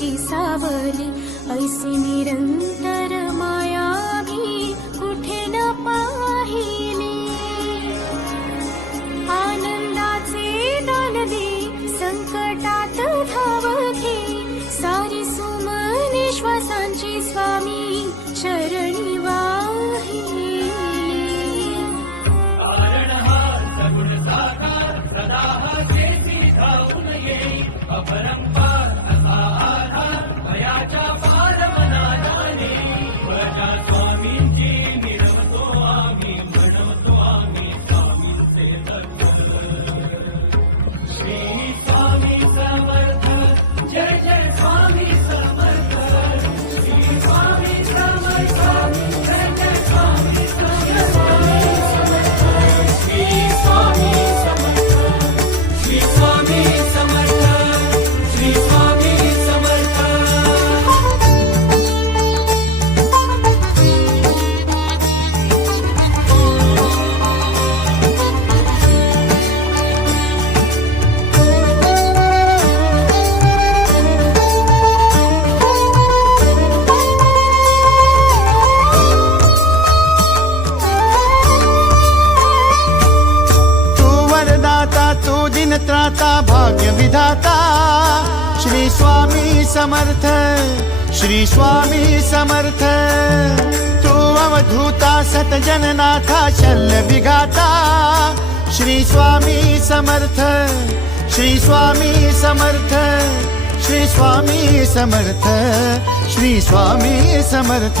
तुझी सावली ऐसी निरन्तर माया भी कुठे न पाहिली। सा निरन्तरमाया संकटात आनन्दे सारी धावम श्वासांची स्वामी शरणनिवा दिन भाग्य विधाता। श्री स्वामी समर्थ श्री स्वामी समर्थ। तू अवधूता सतजननाथा शल्य विघाता। श्री स्वामी समर्थ श्री स्वामी समर्थ। श्री स्वामी समर्थ श्री स्वामी समर्थ।